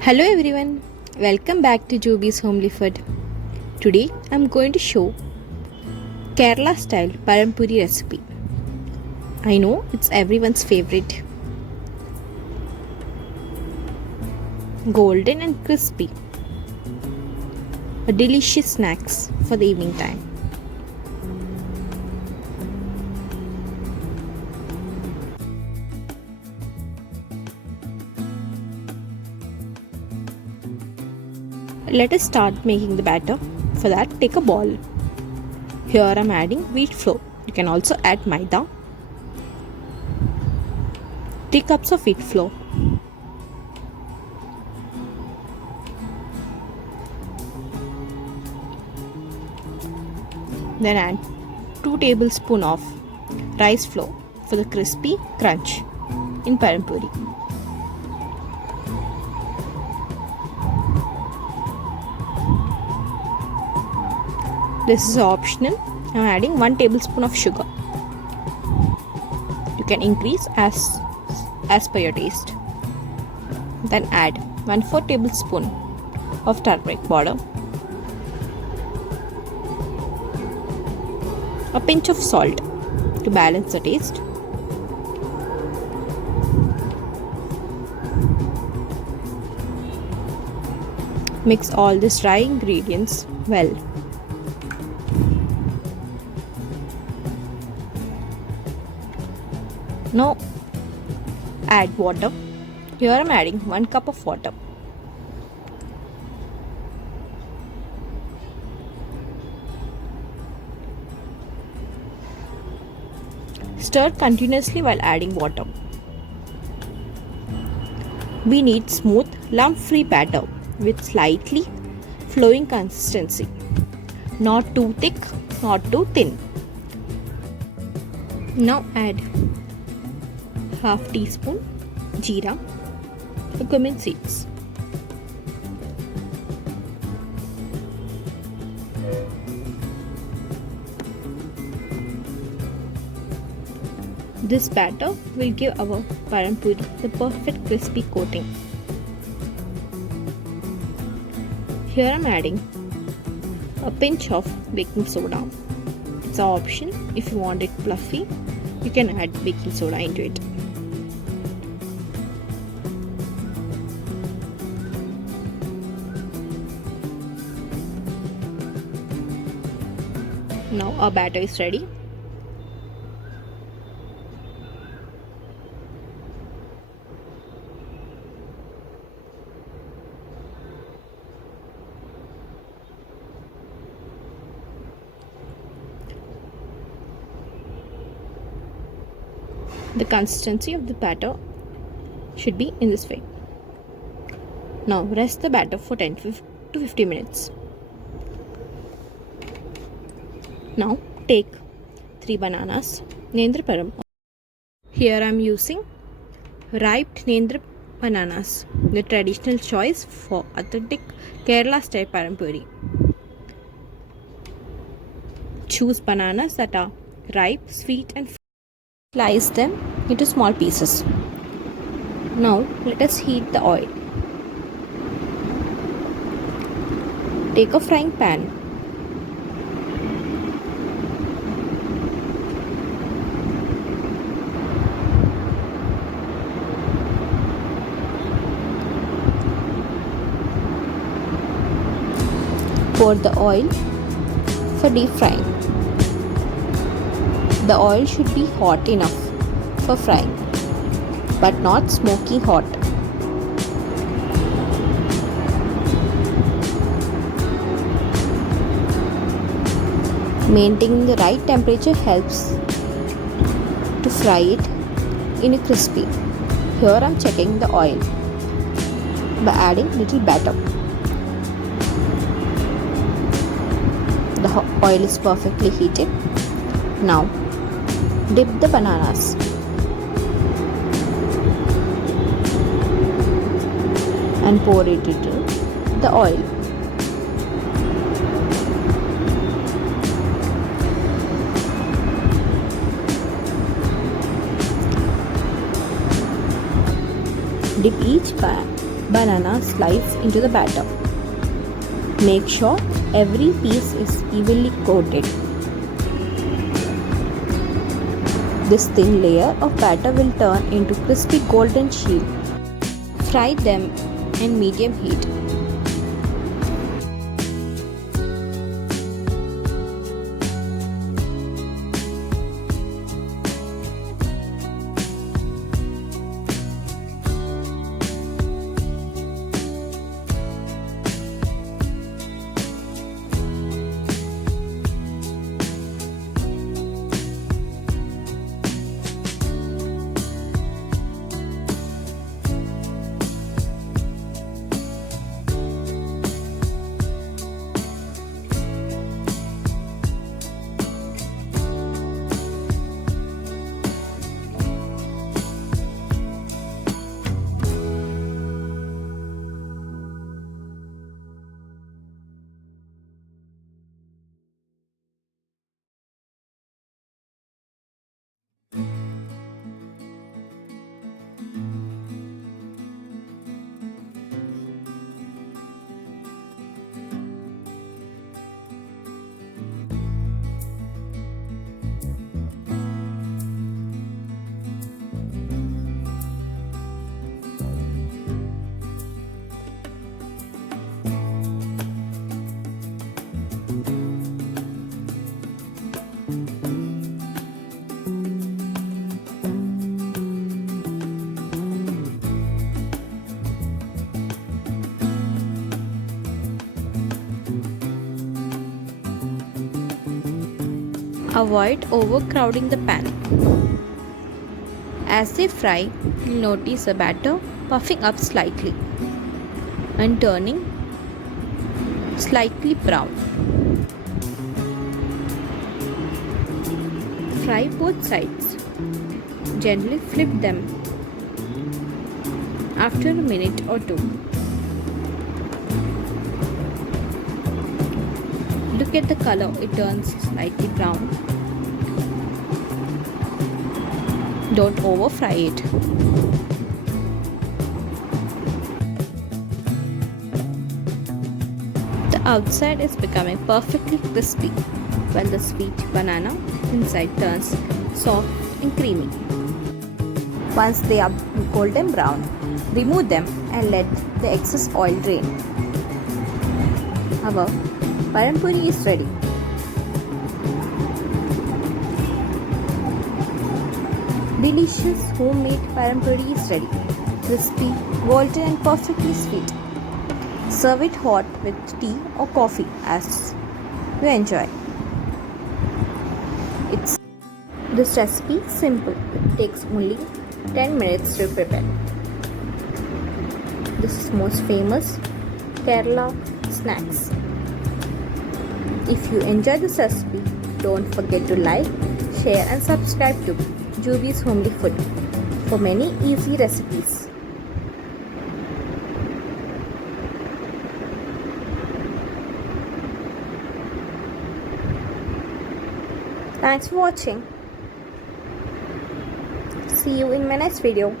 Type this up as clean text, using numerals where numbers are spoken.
Hello everyone, welcome back to Juby's Homely Food. Today I'm going to show Kerala style Pazham Pori recipe. I know it's everyone's favorite. Golden and crispy. A delicious snacks for the evening time. Let us start making the batter. For that, take a bowl. Here I am adding wheat flour. You can also add maida. 3 cups of wheat flour. Then add 2 tablespoons of rice flour for the crispy crunch in Pazham Pori. This is optional. I am adding 1 tablespoon of sugar. You can increase as per your taste. Then add 1/4 tablespoon of turmeric powder, a pinch of salt to balance the taste, mix all these dry ingredients well. Now add water. Here I am adding 1 cup of water. Stir continuously while adding water. We need smooth, lump-free batter with slightly flowing consistency. Not too thick, not too thin. Now add half teaspoon Jeera, Cumin seeds. This batter will give our Pazham Pori the perfect crispy coating. Here I am adding a pinch of baking soda. It's an option. If you want it fluffy, you can add baking soda into it. Now our batter is ready. The consistency of the batter should be in this way. Now rest the batter for 10 to 50 minutes. Now take 3 bananas, Nendran Bananas. Here I am using ripe Nendran Bananas, the traditional choice for authentic Kerala style Pazham Pori. Choose bananas that are ripe, sweet and slice them into small pieces. Now let us heat the oil. Take a frying pan. Pour the oil for deep frying. The oil should be hot enough for frying, but not smoky hot. Maintaining the right temperature helps to fry it in a crispy. Here I am checking the oil by adding little batter. The oil is perfectly heated. Now dip the bananas. And pour it into the oil. Dip each banana slice into the batter. Make sure every piece is evenly coated. This thin layer of batter will turn into crispy golden sheet. Fry them in medium heat. Avoid overcrowding the pan. As they fry, you'll notice the batter puffing up slightly and turning slightly brown. Fry both sides. Gently flip them after a minute or two. Look at the color, it turns slightly brown. Don't over fry it. The outside is becoming perfectly crispy while the sweet banana inside turns soft and creamy. Once they are golden brown, remove them and let the excess oil drain. Our Pazham Pori is ready. Delicious homemade Pazham Pori is ready. Crispy, golden and perfectly sweet. Serve it hot with tea or coffee as you enjoy. This recipe is simple. It takes only 10 minutes to prepare. This is most famous Kerala snacks. If you enjoy this recipe, don't forget to like, share and subscribe to Juby's Homely Food for many easy recipes. Thanks for watching. See you in my next video.